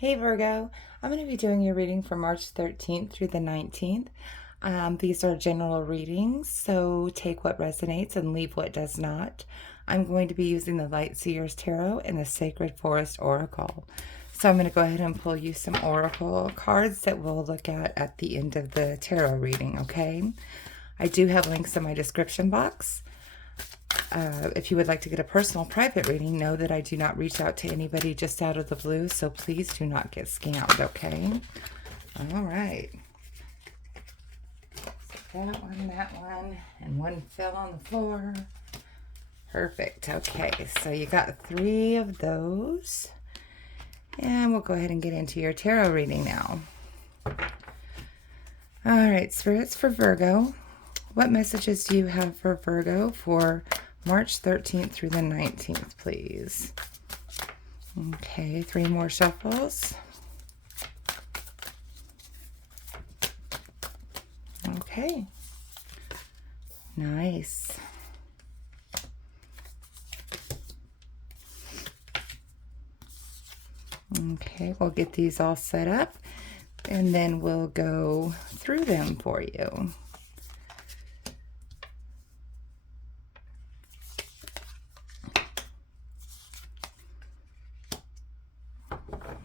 Hey Virgo, I'm going to be doing your reading for March 13th through the 19th. These are general readings, so take what resonates and leave what does not. I'm going to be using the Light Seers Tarot and the Sacred Forest Oracle. So I'm going to go ahead and pull you some oracle cards that we'll look at the end of the tarot reading, okay? I do have links in my description box. If you would like to get a personal private reading, know that I do not reach out to anybody just out of the blue, so please do not get scammed, okay? All right. So that one, and one fell on the floor. Perfect. Okay, so you got 3 of those. And we'll go ahead and get into your tarot reading now. All right, spirits for Virgo. What messages do you have for Virgo for March 13th through the 19th, please? Okay, 3 more shuffles. Okay. Nice. Okay, we'll get these all set up and then we'll go through them for you.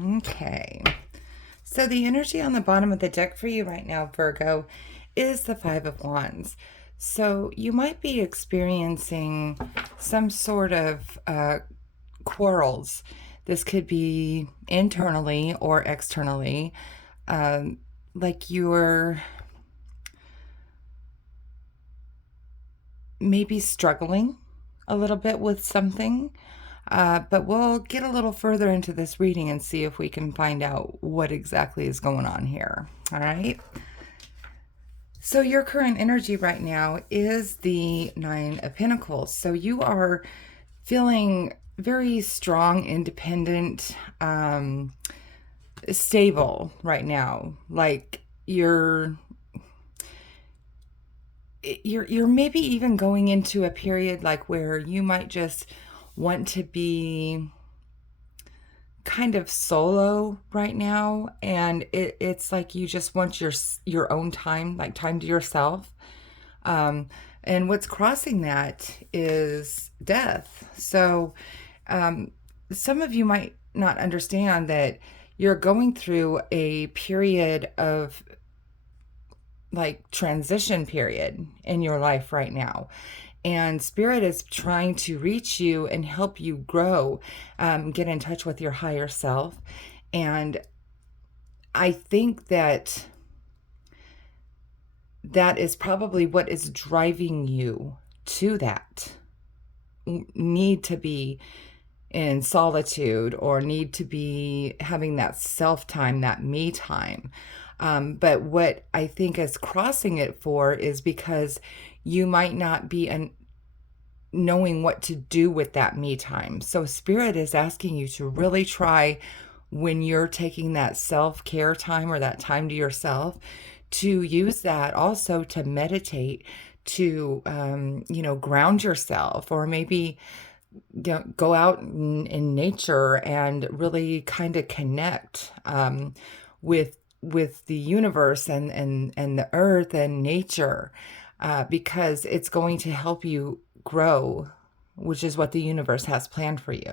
Okay, so the energy on the bottom of the deck for you right now, Virgo, is the 5 of Wands. So you might be experiencing some sort of quarrels. This could be internally or externally, like you're maybe struggling a little bit with something. But we'll get a little further into this reading and see if we can find out what exactly is going on here. All right. So your current energy right now is the 9 of Pentacles. So you are feeling very strong, independent, stable right now. Like you're maybe even going into a period like where you might just want to be kind of solo right now, and it's like you just want your own time, like time to yourself. And what's crossing that is death. So some of you might not understand that you're going through a period of like transition period in your life right now, and Spirit is trying to reach you and help you grow, get in touch with your higher self. And I think that that is probably what is driving you to that need to be in solitude, or need to be having that self time, that me time. But what I think is crossing it for is because you might not be knowing what to do with that me time. So Spirit is asking you to really try, when you're taking that self-care time or that time to yourself, to use that also to meditate, to ground yourself, or maybe go out in nature and really kind of connect with the universe and the earth and nature, because it's going to help you grow, which is what the universe has planned for you.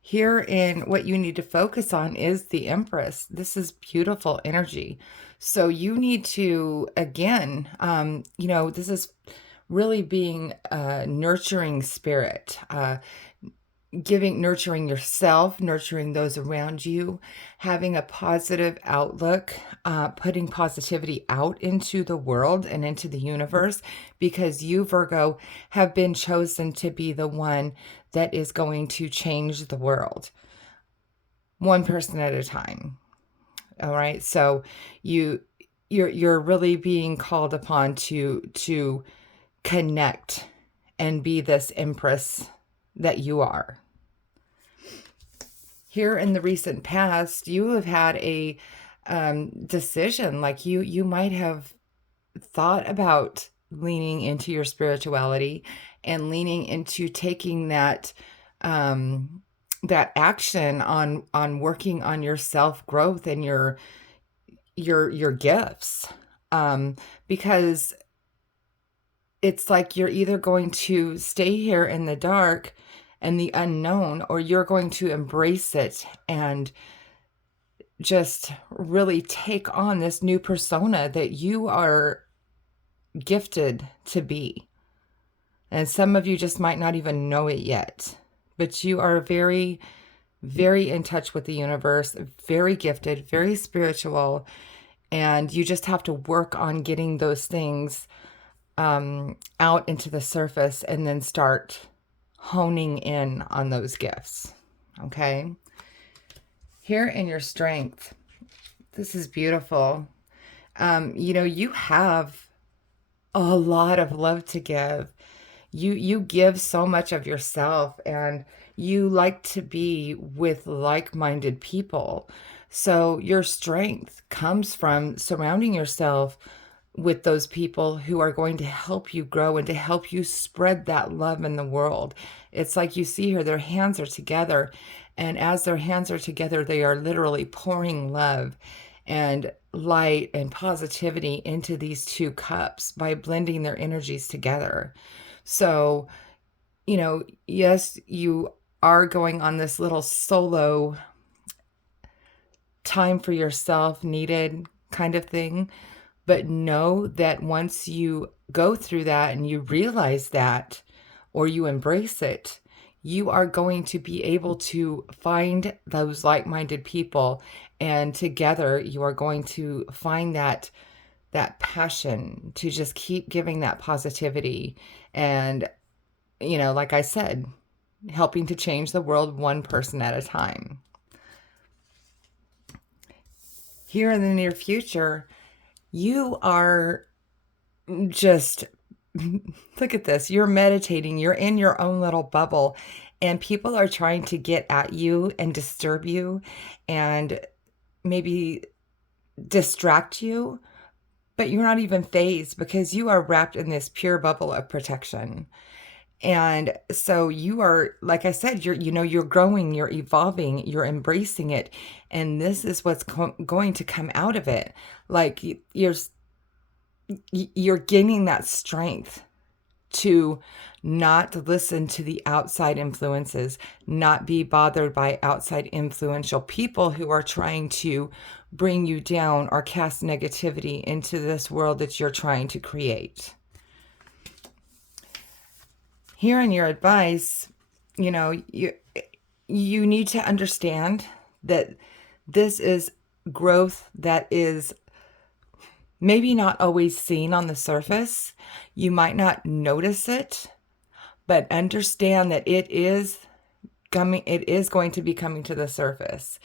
Here, in what you need to focus on is the Empress. This is beautiful energy. So you need to, again, this is really being a nurturing spirit, nurturing yourself, nurturing those around you, having a positive outlook, putting positivity out into the world and into the universe, because you, Virgo, have been chosen to be the one that is going to change the world, one person at a time. All right. So you're really being called upon to connect and be this Empress that you are. Here in the recent past, you have had a decision, like you might have thought about leaning into your spirituality and leaning into taking that that action on working on your self-growth and your gifts. Um, because it's like you're either going to stay here in the dark and the unknown, or you're going to embrace it and just really take on this new persona that you are gifted to be. And some of you just might not even know it yet, but you are very, very in touch with the universe, very gifted, very spiritual, and you just have to work on getting those things out into the surface and then start honing in on those gifts. Okay? Here in your strength, this is beautiful. You have a lot of love to give. You give so much of yourself, and you like to be with like-minded people. So your strength comes from surrounding yourself with those people who are going to help you grow and to help you spread that love in the world. It's like you see here, their hands are together, and as their hands are together, they are literally pouring love and light and positivity into these two cups by blending their energies together. So, yes, you are going on this little solo time for yourself needed kind of thing. But know that once you go through that and you realize that, or you embrace it, you are going to be able to find those like-minded people, and together you are going to find that passion to just keep giving that positivity and, like I said, helping to change the world one person at a time. Here in the near future, you are just look at this. You're meditating, you're in your own little bubble, and people are trying to get at you and disturb you and maybe distract you, but you're not even phased because you are wrapped in this pure bubble of protection. And so you are, like I said, you're growing, you're evolving, you're embracing it, and this is what's going to come out of it. Like you're gaining that strength to not listen to the outside influences, not be bothered by outside influential people who are trying to bring you down or cast negativity into this world that you're trying to create. Here in your advice, you need to understand that this is growth that is maybe not always seen on the surface. You might not notice it, but understand that it is going to be coming to the surface.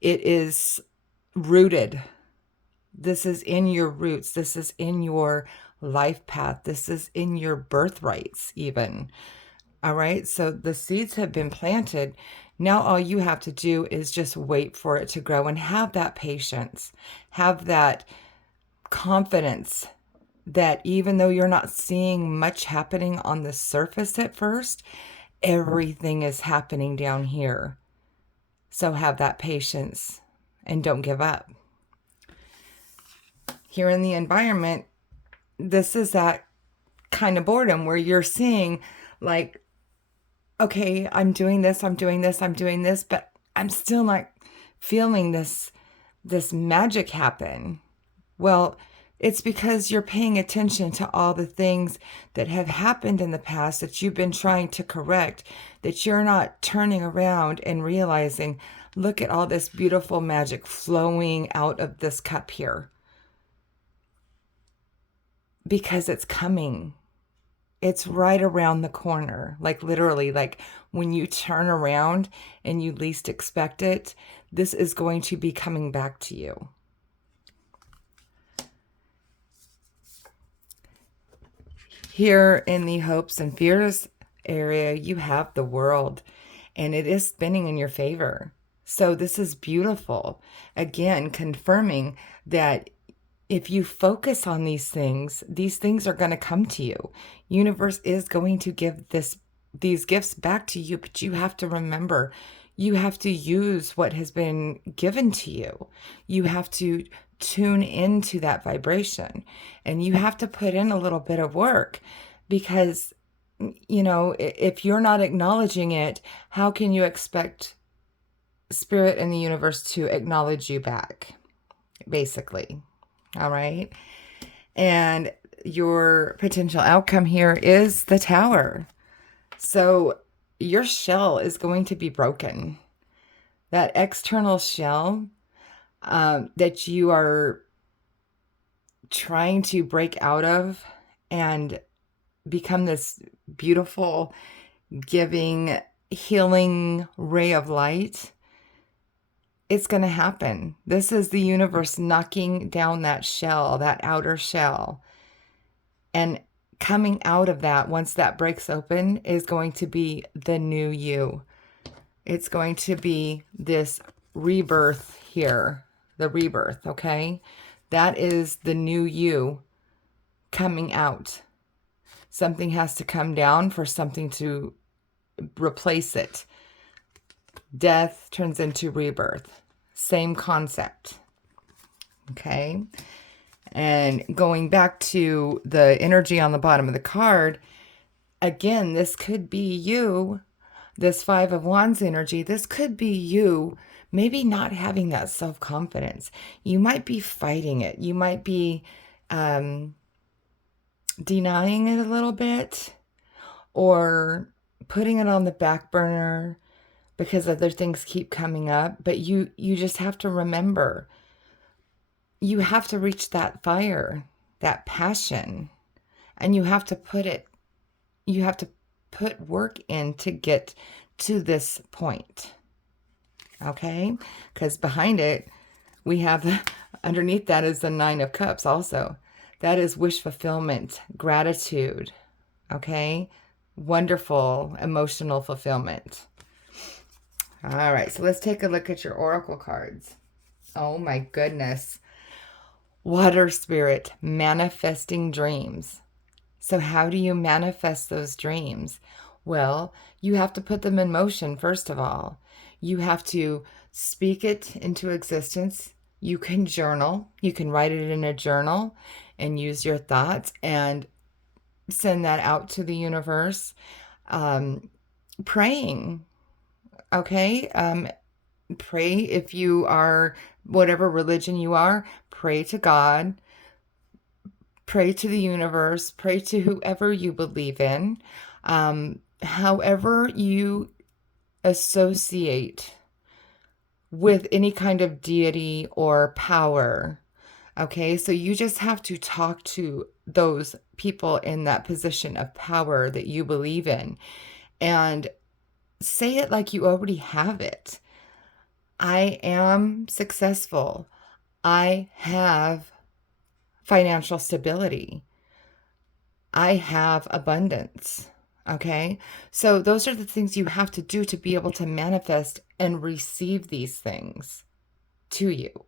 It is rooted. This is in your roots. This is in your life path. This is in your birthrights even. All right. So the seeds have been planted. Now all you have to do is just wait for it to grow and have that patience, have that confidence that even though you're not seeing much happening on the surface at first, everything is happening down here. So have that patience and don't give up. Here in the environment, this is that kind of boredom where you're seeing like, okay, I'm doing this, but I'm still not feeling this magic happen. Well, it's because you're paying attention to all the things that have happened in the past that you've been trying to correct, that you're not turning around and realizing, look at all this beautiful magic flowing out of this cup here. Because it's coming. It's right around the corner. Like literally, like when you turn around and you least expect it, this is going to be coming back to you. Here in the hopes and fears area, you have the world, and it is spinning in your favor. So this is beautiful. Again, confirming that if you focus on these things are going to come to you. Universe is going to give these gifts back to you, but you have to remember, You have to use what has been given to you. You have to tune into that vibration, and you have to put in a little bit of work because, if you're not acknowledging it, how can you expect spirit and the universe to acknowledge you back, basically? All right. And your potential outcome here is the Tower. So your shell is going to be broken. That external shell that you are trying to break out of and become this beautiful, giving, healing ray of light, it's going to happen. This is the universe knocking down that shell, that outer shell. And coming out of that, once that breaks open, is going to be the new you. It's going to be this rebirth here, the rebirth, okay? That is the new you coming out. Something has to come down for something to replace it. Death turns into rebirth. Same concept. Okay? And going back to the energy on the bottom of the card, again, this could be you, this Five of Wands energy. This could be you maybe not having that self-confidence. You might be fighting it. You might be denying it a little bit, or putting it on the back burner because other things keep coming up. But you just have to remember, you have to reach that fire, that passion, and you have to put work in to get to this point. Okay? Because behind it, we have, underneath that is the Nine of Cups also. That is wish fulfillment, gratitude. Okay? Wonderful emotional fulfillment. All right, so let's take a look at your oracle cards. Oh my goodness. Water spirit, manifesting dreams. So how do you manifest those dreams? Well, you have to put them in motion, first of all. You have to speak it into existence. You can journal. You can write it in a journal and use your thoughts and send that out to the universe. Praying, okay? Pray if you are, whatever religion you are, pray to God. Pray to the universe, pray to whoever you believe in. However you associate with any kind of deity or power. Okay, so you just have to talk to those people in that position of power that you believe in and say it like you already have it. I am successful. I have financial stability. I have abundance. Okay? So those are the things you have to do to be able to manifest and receive these things to you.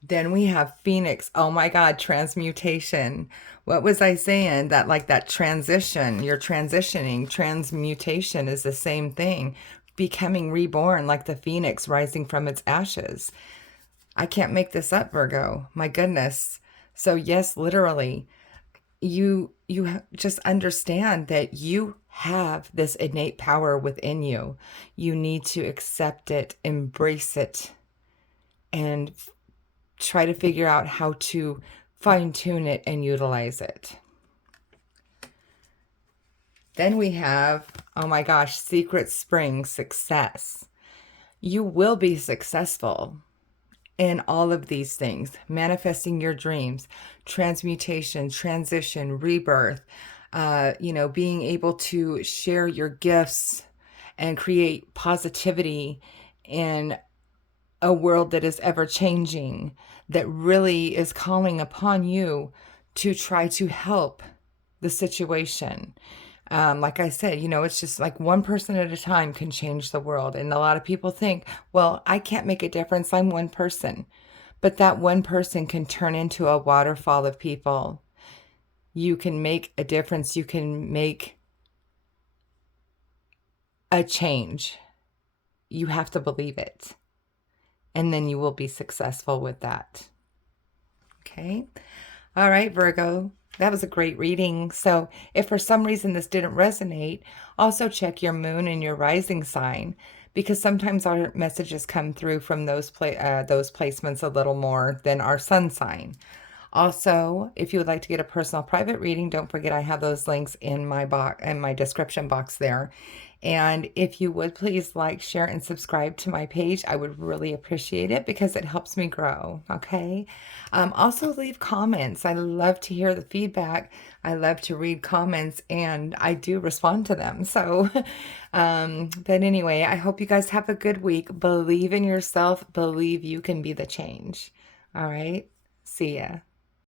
Then we have Phoenix. Oh my God, transmutation. What was I saying? That like that transition, you're transitioning. Transmutation is the same thing. Becoming reborn like the Phoenix rising from its ashes. I can't make this up, Virgo. My goodness. So yes, literally, you just understand that you have this innate power within you. You need to accept it, embrace it, and try to figure out how to fine-tune it and utilize it. Then we have, oh my gosh, Secret Spring, success. You will be successful in all of these things, manifesting your dreams, transmutation, transition, rebirth, being able to share your gifts and create positivity in a world that is ever changing, that really is calling upon you to try to help the situation. Like I said, it's just like one person at a time can change the world. And a lot of people think, well, I can't make a difference. I'm one person. But that one person can turn into a waterfall of people. You can make a difference. You can make a change. You have to believe it, and then you will be successful with that. Okay. All right, Virgo. That was a great reading. So, if for some reason this didn't resonate, also check your moon and your rising sign, because sometimes our messages come through from those placements a little more than our sun sign. Also, if you would like to get a personal private reading, don't forget I have those links in my box in my description box there. And if you would please like, share, and subscribe to my page, I would really appreciate it because it helps me grow. Okay. Also, leave comments. I love to hear the feedback. I love to read comments and I do respond to them. So, but anyway, I hope you guys have a good week. Believe in yourself, believe you can be the change. All right. See ya.